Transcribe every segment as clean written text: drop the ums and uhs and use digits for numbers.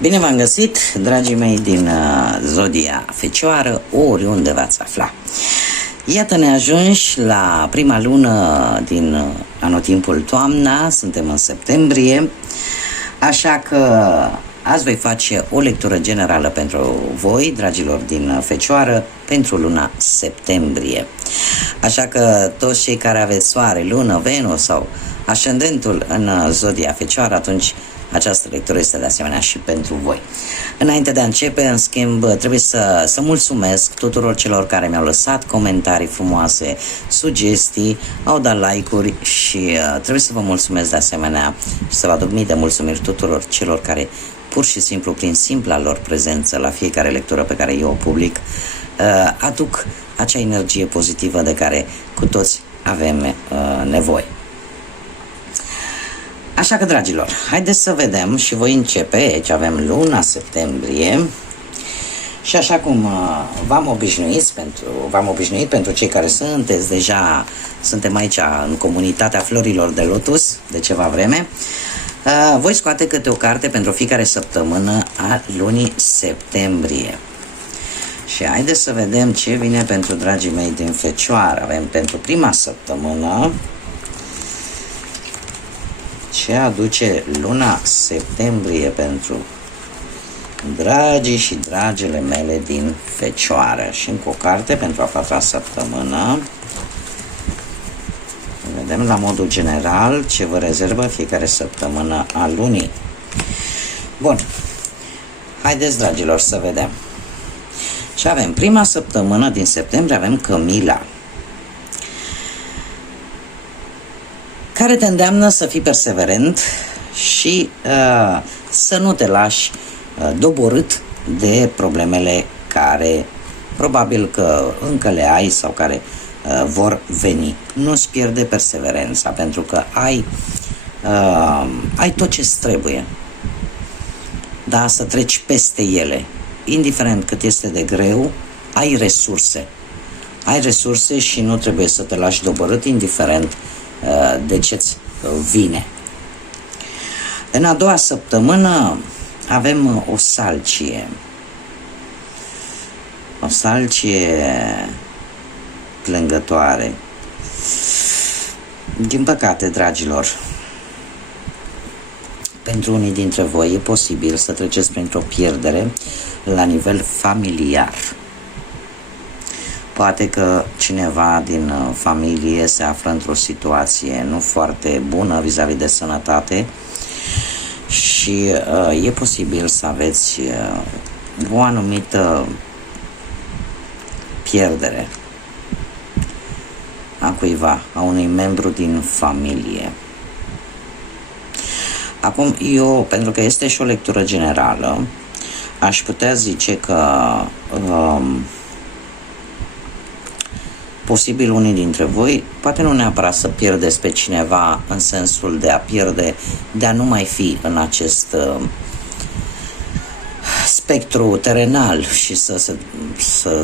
Bine v-am găsit, dragii mei din Zodia Fecioară, oriunde v-ați afla. Iată, ne ajungi la prima lună din anotimpul toamna, suntem în septembrie, așa că azi voi face o lectură generală pentru voi, dragilor din Fecioară, pentru luna septembrie. Așa că toți cei care aveți soare, lună, Venus sau ascendentul în Zodia Fecioară, atunci această lectură este de asemenea și pentru voi. Înainte de a începe, în schimb, trebuie să mulțumesc tuturor celor care mi-au lăsat comentarii frumoase, sugestii, au dat like-uri și trebuie să vă mulțumesc de asemenea și să vă aduc mii de mulțumiri tuturor celor care pur și simplu, prin simpla lor prezență la fiecare lectură pe care eu o public, aduc acea energie pozitivă de care cu toți avem nevoie. Așa că, dragilor, haideți să vedem și voi începe. Aici avem luna septembrie și așa cum v-am obișnuit pentru cei care sunteți deja, suntem aici în comunitatea florilor de lotus de ceva vreme, voi scoate câte o carte pentru fiecare săptămână a lunii septembrie. Și haideți să vedem ce vine pentru dragii mei din Fecioară. Avem pentru prima săptămână ce aduce luna septembrie pentru dragii și dragele mele din Fecioară. Și încă o carte pentru a patra săptămână. Vedem la modul general ce vă rezervă fiecare săptămână a lunii. Bun. Haideți, dragilor, să vedem. Și avem prima săptămână din septembrie, avem Cămila, care te îndeamnă să fii perseverent și să nu te lași doborât de problemele care probabil că încă le ai sau care vor veni. Nu-ți pierde perseverența, pentru că ai tot ce-ți trebuie, da, să treci peste ele. Indiferent cât este de greu, ai resurse. Ai resurse și nu trebuie să te lași doborât, indiferent de ce-ți vine. În a doua săptămână avem o salcie. O salcie plângătoare. Din păcate, dragilor, pentru unii dintre voi e posibil să treceți printr-o pierdere la nivel familiar. Poate că cineva din familie se află într-o situație nu foarte bună vis-a-vis de sănătate și e posibil să aveți o anumită pierdere a cuiva, a unui membru din familie. Acum, eu, pentru că este și o lectură generală, aș putea zice că posibil unii dintre voi, poate nu neapărat să pierdeți pe cineva în sensul de a pierde, de a nu mai fi în acest spectru terenal și să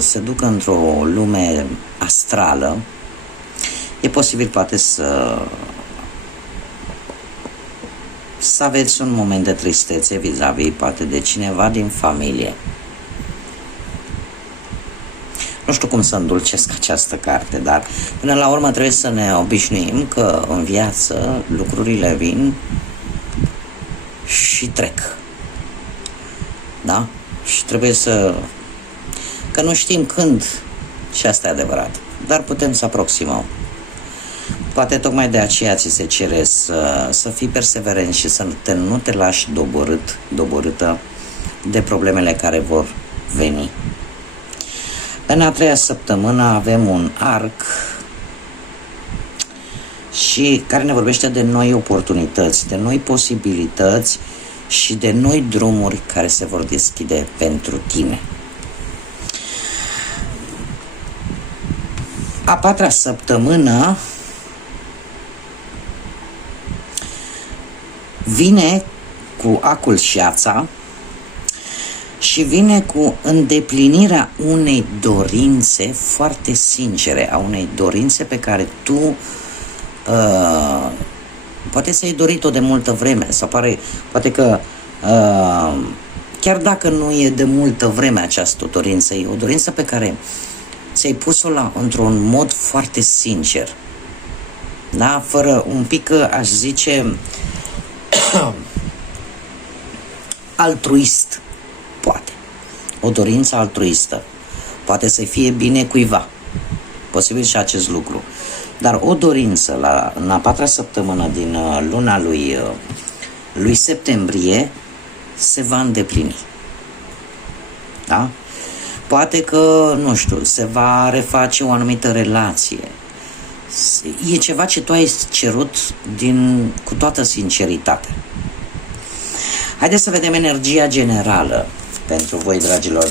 se ducă într-o lume astrală. E posibil poate să aveți un moment de tristețe vis-a-vis poate de cineva din familie. Nu știu cum să îndulcesc această carte, dar până la urmă trebuie să ne obișnuim că în viață lucrurile vin și trec. Da? Și trebuie că nu știm când, și asta e adevărat, dar putem să aproximăm. Poate tocmai de aceea ți se cere să fii perseverent și să nu te lași doborâtă de problemele care vor veni. În a treia săptămână avem un arc și care ne vorbește de noi oportunități, de noi posibilități și de noi drumuri care se vor deschide pentru tine. A patra săptămână vine cu acul și ața și vine cu îndeplinirea unei dorințe foarte sincere, a unei dorințe pe care tu poate să ai dorit-o de multă vreme sau poate că chiar dacă nu e de multă vreme această dorință, e o dorință pe care ți-ai pus-o într-un mod foarte sincer, da? Fără un pic, aș zice, altruist, poate. O dorință altruistă. Poate să fie bine cuiva. Posibil și acest lucru. Dar o dorință în a patra săptămână din luna lui septembrie se va îndeplini. Da? Poate că, nu știu, se va reface o anumită relație. E ceva ce tu ai cerut cu toată sinceritatea. Haideți să vedem energia generală pentru voi, dragilor,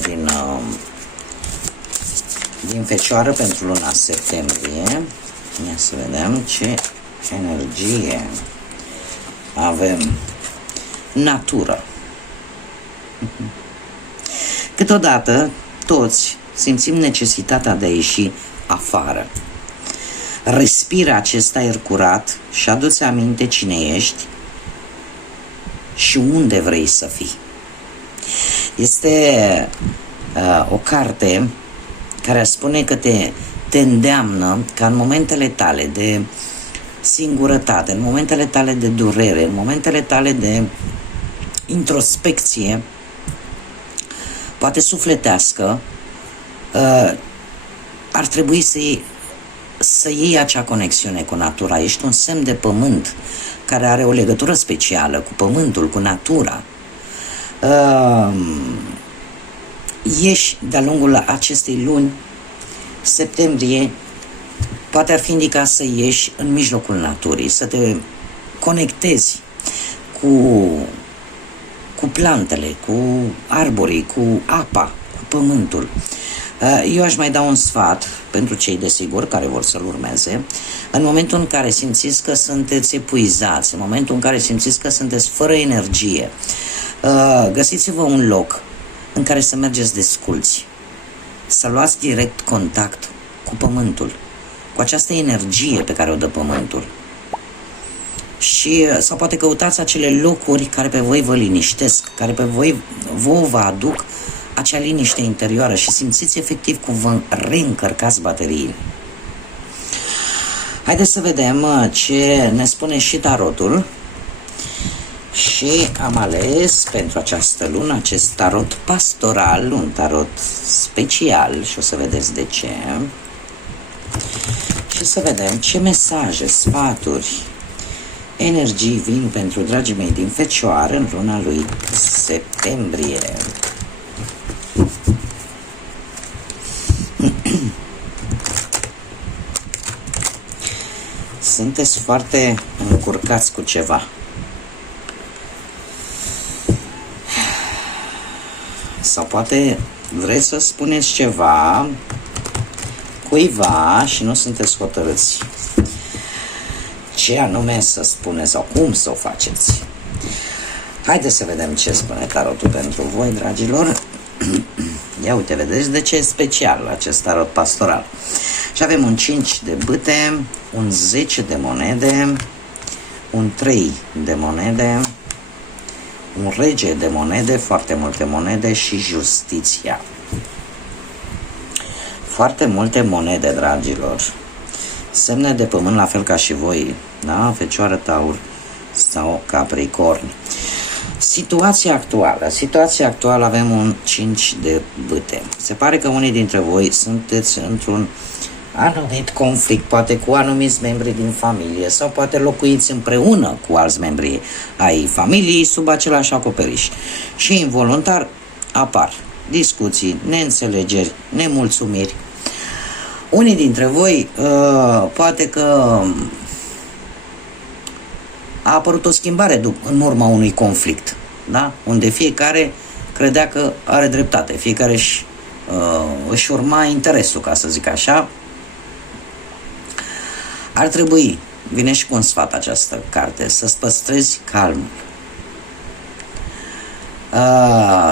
din Fecioară pentru luna septembrie. Ia să vedem ce energie avem. Natură. Câteodată, toți simțim necesitatea de a ieși afară. Respira acest aer curat și adu-ți aminte cine ești și unde vrei să fii. Este o carte care spune că te îndeamnă ca în momentele tale de singurătate, în momentele tale de durere, în momentele tale de introspecție, poate sufletească, ar trebui să iei acea conexiune cu natura. Ești un semn de pământ care are o legătură specială cu pământul, cu natura. Ieși de-a lungul acestei luni, septembrie, poate ar fi indicat să ieși în mijlocul naturii, să te conectezi cu plantele, cu arborii, cu apa, cu pământul. Eu aș mai da un sfat pentru cei, desigur, care vor să-l urmeze. În momentul în care simțiți că sunteți epuizați, în momentul în care simțiți că sunteți fără energie, găsiți-vă un loc în care să mergeți desculți, să luați direct contact cu pământul, cu această energie pe care o dă pământul. Sau poate căutați acele locuri care pe voi vă liniștesc, care pe voi vă aduc acea liniște interioară și simțiți efectiv cum vă reîncărcați bateriile. Haideți să vedem ce ne spune și tarotul. Și am ales pentru această lună acest tarot pastoral, un tarot special și o să vedeți de ce. Și să vedem ce mesaje, sfaturi, energii vin pentru dragii mei din Fecioară în luna lui septembrie. Sunteți foarte încurcați cu ceva. Sau poate vreți să spuneți ceva cuiva și nu sunteți hotărâți ce anume să spuneți sau cum să o faceți. Haideți să vedem ce spune tarotul pentru voi, dragilor. Ia uite, vedeți de ce e special acest tarot pastoral. Și avem un 5 de bâte, un 10 de monede, un 3 de monede, un rege de monede, foarte multe monede și justiția. Foarte multe monede, dragilor. Semne de pământ, la fel ca și voi, da? Fecioară, Taur sau Capricorn. Situația actuală avem un 5 de bâte. Se pare că unii dintre voi sunteți într-un anumit conflict, poate cu anumiți membri din familie sau poate locuiți împreună cu alți membri ai familiei sub același acoperiș. Și involuntar apar discuții, neînțelegeri, nemulțumiri. Unii dintre voi poate că a apărut o schimbare în urma unui conflict, da? Unde fiecare credea că are dreptate, fiecare își urma interesul, ca să zic așa. Ar trebui, vine și cu un sfat această carte, să-ți păstrezi calmul.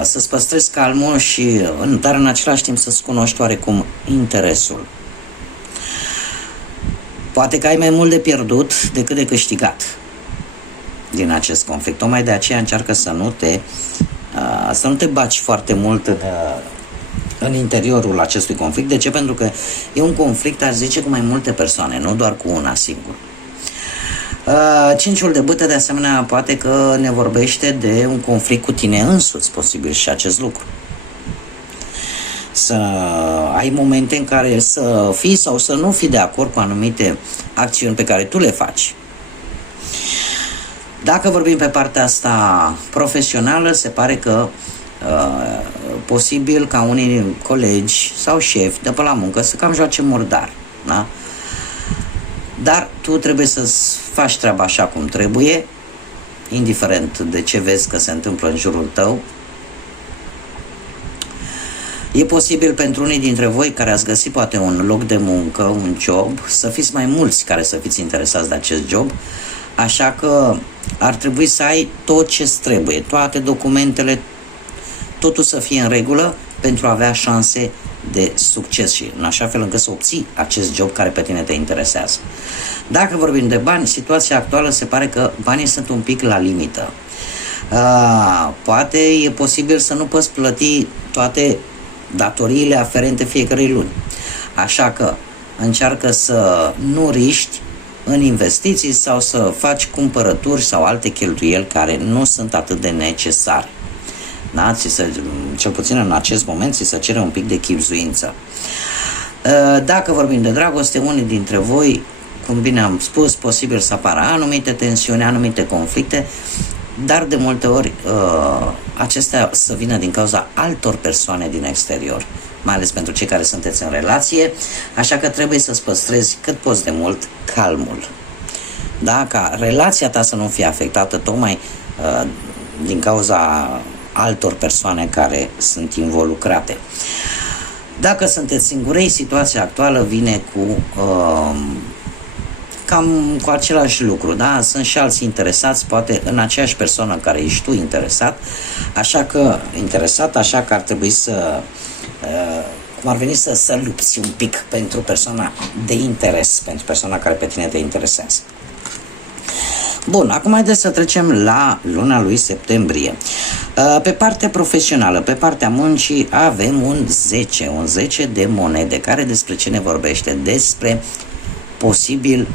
Să-ți păstrezi calmul dar în același timp să-ți cunoști oarecum interesul. Poate că ai mai mult de pierdut decât de câștigat din acest conflict. Tocmai de aceea încearcă să nu te să nu te baci foarte mult în interiorul acestui conflict. De ce? Pentru că e un conflict, aș zice, cu mai multe persoane, nu doar cu una singură. Cinciul de bâtă, de asemenea, poate că ne vorbește de un conflict cu tine însuți, posibil și acest lucru. Să ai momente în care să fii sau să nu fii de acord cu anumite acțiuni pe care tu le faci. Dacă vorbim pe partea asta profesională, se pare că posibil ca unii colegi sau șefi de pe la muncă să cam joace murdar, da? Dar tu trebuie să faci treaba așa cum trebuie, indiferent de ce vezi că se întâmplă în jurul tău. E posibil pentru unii dintre voi care ați găsit poate un loc de muncă, un job, să fiți mai mulți care să fiți interesați de acest job, așa că ar trebui să ai tot ce-ți trebuie, toate documentele, totul să fie în regulă pentru a avea șanse de succes și în așa fel încât să obții acest job care pe tine te interesează. Dacă vorbim de bani, situația actuală se pare că banii sunt un pic la limită. Poate e posibil să nu poți plăti toate datoriile aferente fiecărei luni. Așa că încearcă să nu riști în investiții sau să faci cumpărături sau alte cheltuieli care nu sunt atât de necesare. Da? Cel puțin în acest moment ți se cere un pic de chibzuință. Dacă vorbim de dragoste, unii dintre voi, cum bine am spus, posibil să apară anumite tensiuni, anumite conflicte, dar de multe ori acestea să vină din cauza altor persoane din exterior, mai ales pentru cei care sunteți în relație, așa că trebuie să-ți păstrezi cât poți de mult calmul. Da? Ca relația ta să nu fie afectată tocmai din cauza altor persoane care sunt involucrate. Dacă sunteți singurei, situația actuală vine cam cu același lucru, da? Sunt și alții interesați, poate în aceeași persoană în care ești tu interesat, așa că ar trebui să cum ar veni să lupți un pic pentru persoana de interes, pentru persoana care pe tine te interesează. Bun, acum haideți să trecem la luna lui septembrie. Pe partea profesională, pe partea muncii, avem un 10 de monede, care despre ce ne vorbește? Despre posibil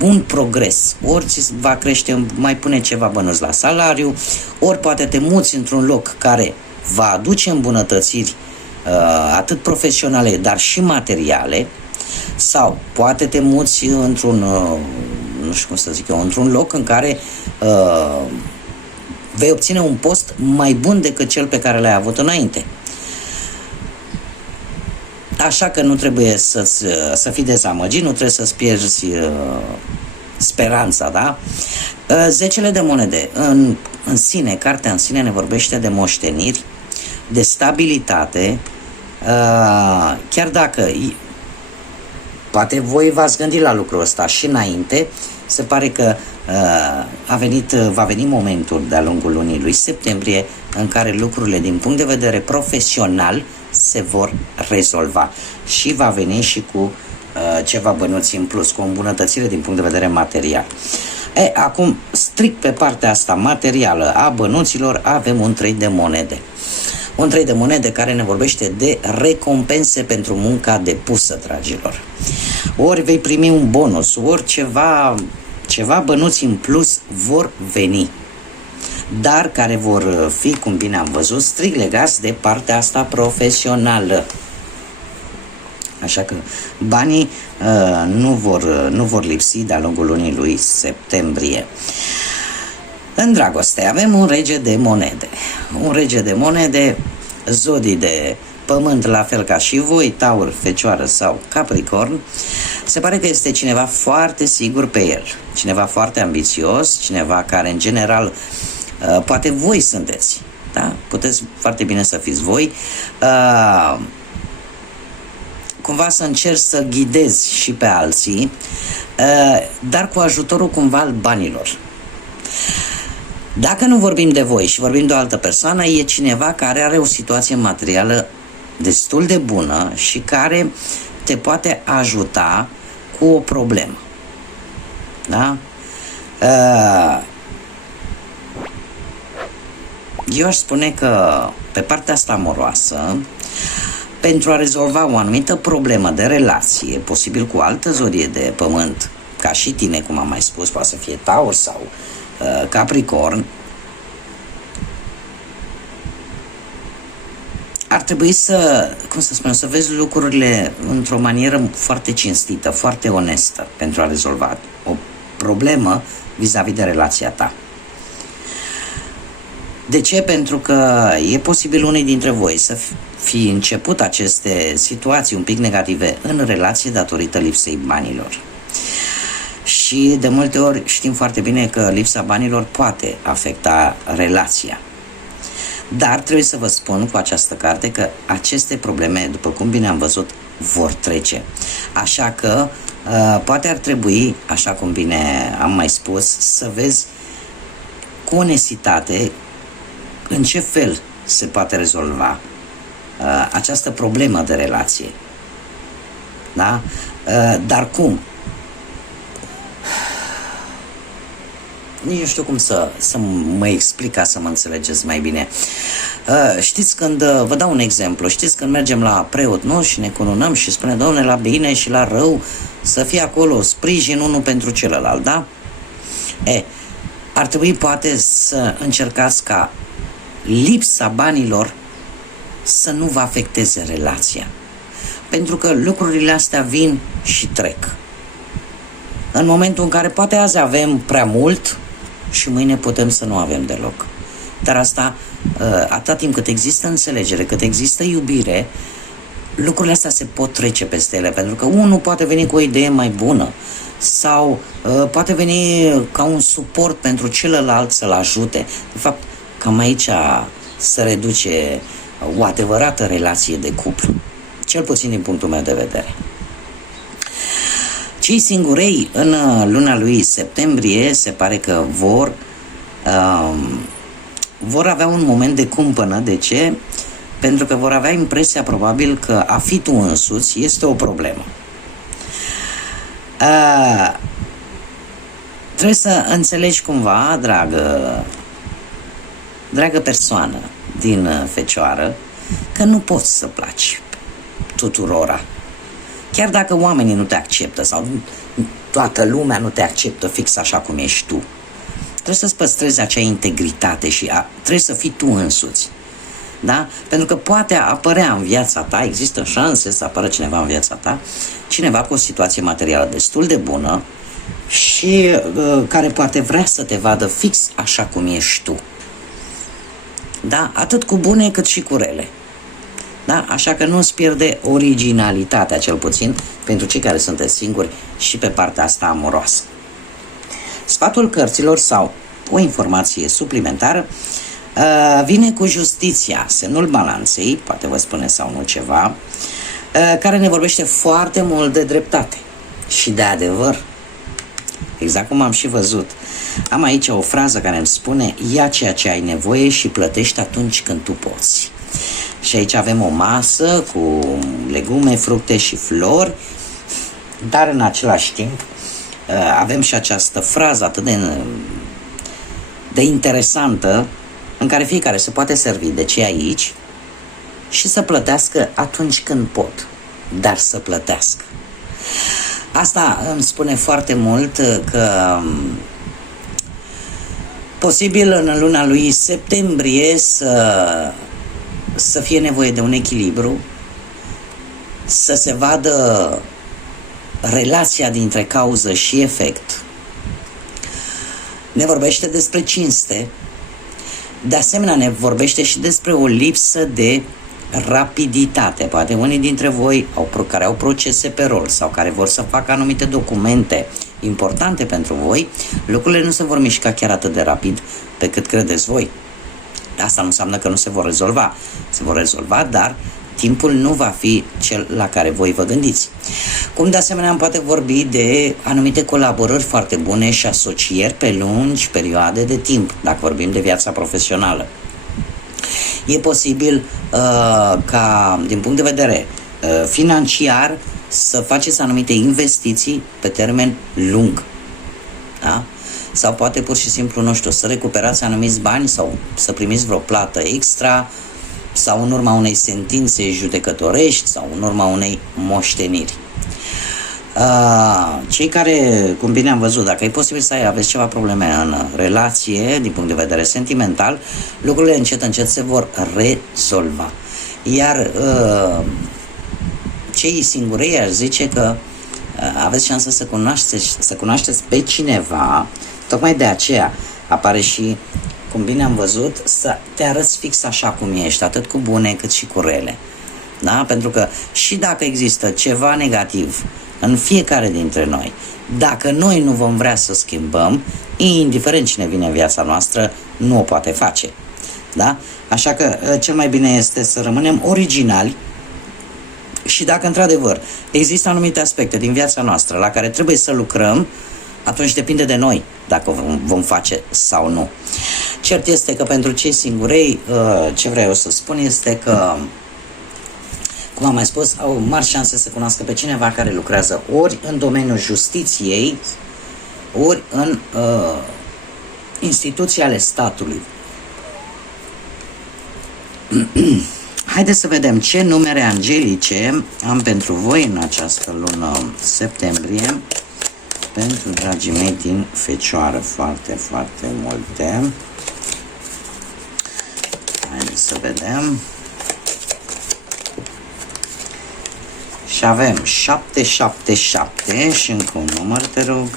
un progres. Ori ți va crește, mai pune ceva bănuți la salariu, ori poate te muți într-un loc care va aduce îmbunătățiri atât profesionale, dar și materiale, sau poate te muți într-un nu știu cum să zic eu, într-un loc în care vei obține un post mai bun decât cel pe care l-ai avut înainte. Așa că nu trebuie să fii dezamăgit, nu trebuie să-ți pierzi speranța, da? 10 de monede, în sine, cartea în sine ne vorbește de moșteniri, de stabilitate, chiar dacă poate voi v-ați gândit la lucrul ăsta și înainte, se pare că va veni momentul de-a lungul lunii lui septembrie în care lucrurile din punct de vedere profesional se vor rezolva și va veni și cu ceva bănuți în plus, cu o îmbunătățire din punct de vedere material. Acum, strict pe partea asta materială a bănuților, avem un 3 de monede. Un 3 de monede care ne vorbește de recompense pentru munca depusă, dragilor. Ori vei primi un bonus, ori ceva bănuți în plus vor veni, dar care vor fi, cum bine am văzut, strict legați de partea asta profesională. Așa că banii nu vor lipsi de-a lungul lunii lui septembrie. În dragoste avem un rege de monede. Un rege de monede, zodii de pământ, la fel ca și voi, Taur, Fecioară sau Capricorn. Se pare că este cineva foarte sigur pe el, cineva foarte ambițios, cineva care în general, poate voi sunteți, da? Puteți foarte bine să fiți voi, cumva să încerci să ghidezi și pe alții, dar cu ajutorul cumva al banilor. Dacă nu vorbim de voi și vorbim de o altă persoană, e cineva care are o situație materială destul de bună și care te poate ajuta cu o problemă. Da? Eu aș spune că pe partea asta amoroasă, pentru a rezolva o anumită problemă de relație, posibil cu altă zodie de pământ, ca și tine, cum am mai spus, poate să fie Taur sau Capricorn, ar trebui să, cum să spun, să vezi lucrurile într-o manieră foarte cinstită, foarte onestă, pentru a rezolva o problemă vis-a-vis de relația ta. De ce? Pentru că e posibil unii dintre voi să fi început aceste situații un pic negative în relație datorită lipsei banilor. Și de multe ori știm foarte bine că lipsa banilor poate afecta relația. Dar trebuie să vă spun cu această carte că aceste probleme, după cum bine am văzut, vor trece. Așa că poate ar trebui, așa cum bine am mai spus, să vezi cu onestitate în ce fel se poate rezolva această problemă de relație. Da? Dar cum? Nici nu știu cum să mă explic ca să mă înțelegeți mai bine. Știți când, vă dau un exemplu, știți când mergem la preot, nu? Și ne cununăm și spune, Doamne, la bine și la rău să fie acolo sprijin unul pentru celălalt, da? Ar trebui poate să încercați ca lipsa banilor să nu vă afecteze relația. Pentru că lucrurile astea vin și trec. În momentul în care poate azi avem prea mult și mâine putem să nu avem deloc. Dar asta, atâta timp cât există înțelegere, cât există iubire, lucrurile astea se pot trece peste ele, pentru că unul poate veni cu o idee mai bună sau poate veni ca un suport pentru celălalt să-l ajute. De fapt, cam aici se reduce o adevărată relație de cuplu, cel puțin din punctul meu de vedere. Cei singurei în luna lui septembrie se pare că vor avea un moment de cumpănă. De ce? Pentru că vor avea impresia probabil că a fi tu însuți este o problemă. Trebuie să înțelegi cumva, dragă persoană din Fecioară, că nu poți să placi tuturora. Chiar dacă oamenii nu te acceptă sau toată lumea nu te acceptă fix așa cum ești tu, trebuie să-ți păstrezi acea integritate și trebuie să fii tu însuți. Da? Pentru că poate apărea în viața ta, există șanse să apară cineva în viața ta, cineva cu o situație materială destul de bună și care poate vrea să te vadă fix așa cum ești tu. Da? Atât cu bune cât și cu rele. Da? Așa că nu-ți pierde originalitatea, cel puțin pentru cei care sunteți singuri și pe partea asta amoroasă. Sfatul cărților sau o informație suplimentară vine cu justiția, semnul balanței, poate vă spune sau nu ceva, care ne vorbește foarte mult de dreptate și de adevăr. Exact cum am și văzut. Am aici o frază care îmi spune: ia ceea ce ai nevoie și plătești atunci când tu poți. Și aici avem o masă cu legume, fructe și flori, dar în același timp avem și această frază atât de interesantă, în care fiecare se poate servi de ce aici și să plătească atunci când pot, dar să plătească. Asta îmi spune foarte mult că posibil în luna lui septembrie să fie nevoie de un echilibru, să se vadă relația dintre cauză și efect. Ne vorbește despre cinste, de asemenea ne vorbește și despre o lipsă de rapiditate. Poate unii dintre voi care au procese pe rol sau care vor să facă anumite documente importante pentru voi, lucrurile nu se vor mișca chiar atât de rapid pe cât credeți voi. Asta nu înseamnă că nu se vor rezolva. Se vor rezolva, dar timpul nu va fi cel la care voi vă gândiți. Cum de asemenea am poate vorbi de anumite colaborări foarte bune și asocieri pe lungi perioade de timp, dacă vorbim de viața profesională. E posibil ca, din punct de vedere financiar, să faceți anumite investiții pe termen lung. Da? sau poate pur și simplu, nu știu, să recuperați anumiți bani sau să primiți vreo plată extra sau în urma unei sentințe judecătorești sau în urma unei moșteniri. Cei care, cum bine am văzut, dacă e posibil să aveți ceva probleme în relație din punct de vedere sentimental, lucrurile încet încet se vor rezolva. Iar cei singurei aș zice că aveți șansa să cunoașteți pe cineva. Tocmai de aceea apare și, cum bine am văzut, să te arăți fix așa cum ești, atât cu bune cât și cu rele. Da? Pentru că și dacă există ceva negativ în fiecare dintre noi, dacă noi nu vom vrea să schimbăm, indiferent cine vine în viața noastră, nu o poate face. Da? Așa că cel mai bine este să rămânem originali și dacă într-adevăr există anumite aspecte din viața noastră la care trebuie să lucrăm, atunci depinde de noi dacă vom face sau nu. Cert este că pentru cei singurei, ce vreau eu să spun este că, cum am mai spus, au mari șanse să cunoască pe cineva care lucrează ori în domeniul justiției, ori în instituții ale statului. Haideți să vedem ce numere angelice am pentru voi în această lună septembrie, pentru dragii mei din Fecioară. Foarte, foarte multe. Haideți să vedem. Și avem 777 și încă un număr, te rog.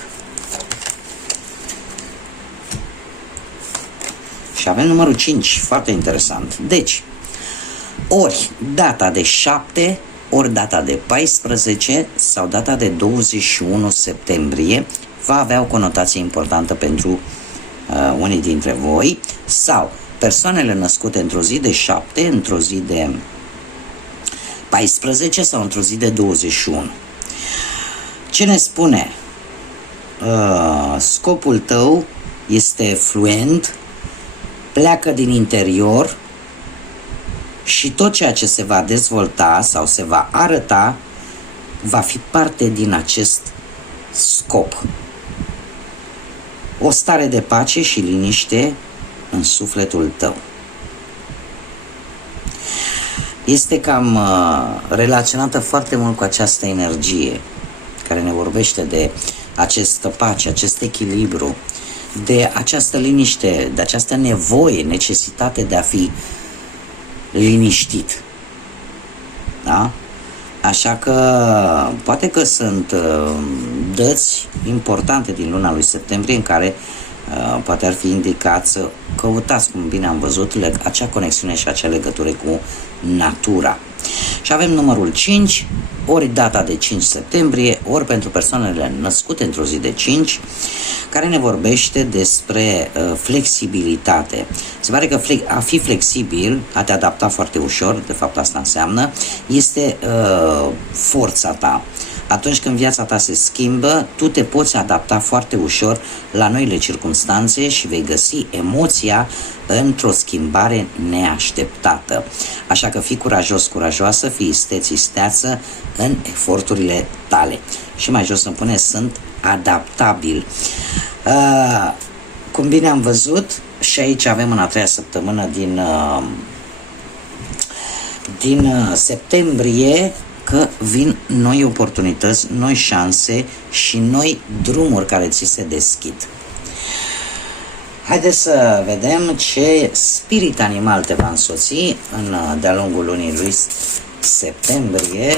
Și avem numărul 5, foarte interesant. Deci, ori data de 7, ori data de 14 sau data de 21 septembrie va avea o conotație importantă pentru unii dintre voi, sau persoanele născute într-o zi de 7, într-o zi de 14 sau într-o zi de 21. Ce ne spune? Scopul tău este fluent, pleacă din interior și tot ceea ce se va dezvolta sau se va arăta va fi parte din acest scop. O stare de pace și liniște în sufletul tău. Este cam relaționată foarte mult cu această energie care ne vorbește de această pace, acest echilibru, de această liniște, de această nevoie, necesitate de a fi liniștit. Da? Așa că poate că sunt dăți importante din luna lui septembrie în care poate ar fi indicat să căutați, cum bine am văzut, acea conexiune și acea legătură cu natura. Și avem numărul 5, ori data de 5 septembrie, ori pentru persoanele născute într-o zi de 5, care ne vorbește despre flexibilitate. Se pare că a fi flexibil, a te adapta foarte ușor, de fapt asta înseamnă, este forța ta. Atunci când viața ta se schimbă, tu te poți adapta foarte ușor la noile circumstanțe și vei găsi emoția într-o schimbare neașteptată. Așa că fii curajos, curajoasă, fii isteț, isteață în eforturile tale. Și mai jos îmi pune, sunt adaptabil. Cum bine am văzut, și aici avem în a treia săptămână din septembrie, că vin noi oportunități, noi șanse și noi drumuri care ți se deschid. Haideți să vedem ce spirit animal te va însoți de-a lungul lunii lui septembrie.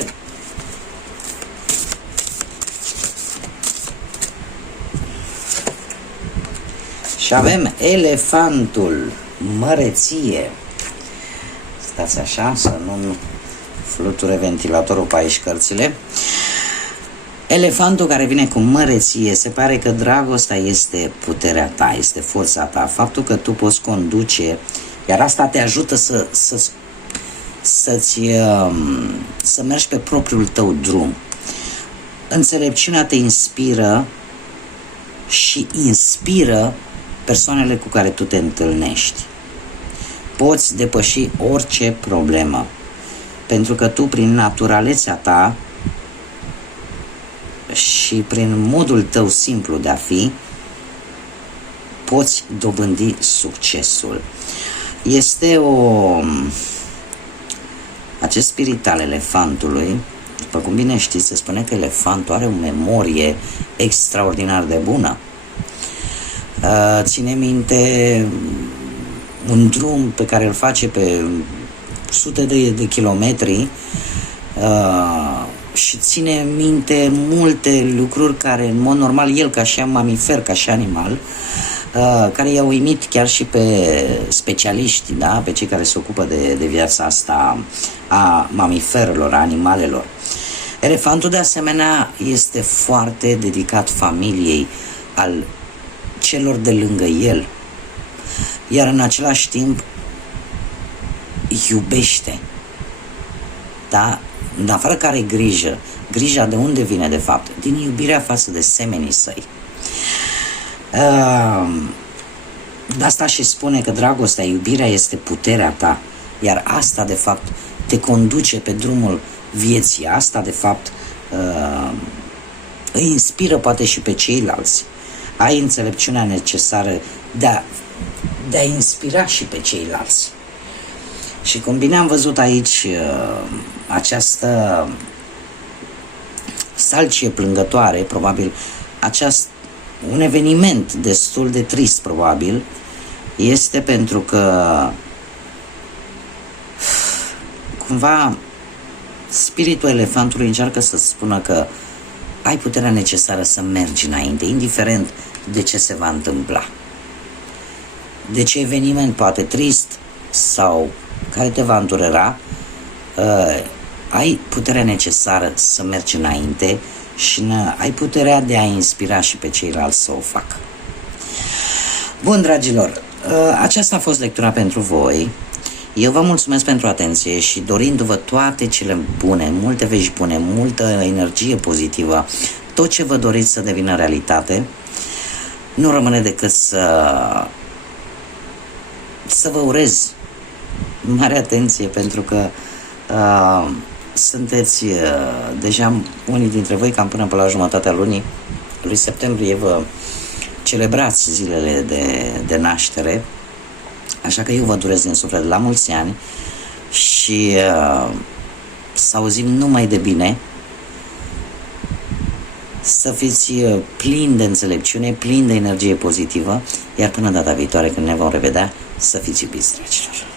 Și avem elefantul, măreție. Stați așa, să nu fluture ventilatorul pe aici cărțile. Elefantul care vine cu măreție, se pare că dragostea este puterea ta, este forța ta, faptul că tu poți conduce, iar asta te ajută să mergi pe propriul tău drum. Înțelepciunea te inspiră și inspiră persoanele cu care tu te întâlnești. Poți depăși orice problemă, pentru că tu, prin naturalețea ta și prin modul tău simplu de a fi, poți dobândi succesul. Este acest spirit al elefantului, după cum bine știți, se spune că elefantul are o memorie extraordinar de bună. Ține minte un drum pe care îl face pe sute de kilometri și ține minte multe lucruri care, în mod normal, el, ca și mamifer, ca și animal, care i-au uimit chiar și pe specialiști, da? Pe cei care se ocupă de viața asta a mamiferelor, a animalelor. Elefantul, de asemenea, este foarte dedicat familiei, al celor de lângă el, iar în același timp iubește, da? În afară că are grijă, grija de unde vine de fapt? Din iubirea față de semenii săi. De asta și spune că dragostea, iubirea este puterea ta, iar asta de fapt te conduce pe drumul vieții, asta de fapt îi inspiră poate și pe ceilalți. Ai înțelepciunea necesară de a inspira și pe ceilalți. Și cum bine am văzut aici, această salcie plângătoare, probabil un eveniment destul de trist, probabil, este pentru că cumva spiritul elefantului încearcă să spună că ai puterea necesară să mergi înainte, indiferent de ce se va întâmpla, de ce eveniment poate trist sau care te va îndurera, ai puterea necesară să mergi înainte și ai puterea de a inspira și pe ceilalți să o facă. Bun, dragilor, aceasta a fost lectura pentru voi. Eu vă mulțumesc pentru atenție și dorindu-vă toate cele bune, multe vești bune, multă energie pozitivă, tot ce vă doriți să devină realitate, nu rămâne decât să vă urez mare atenție, pentru că sunteți deja unii dintre voi cam până la jumătatea lui septembrie vă celebrați zilele de naștere, așa că eu vă doresc din suflet la mulți ani și să auzim numai de bine, să fiți plini de înțelepciune, plini de energie pozitivă, iar până data viitoare când ne vom revedea, să fiți iubiți, dragilor.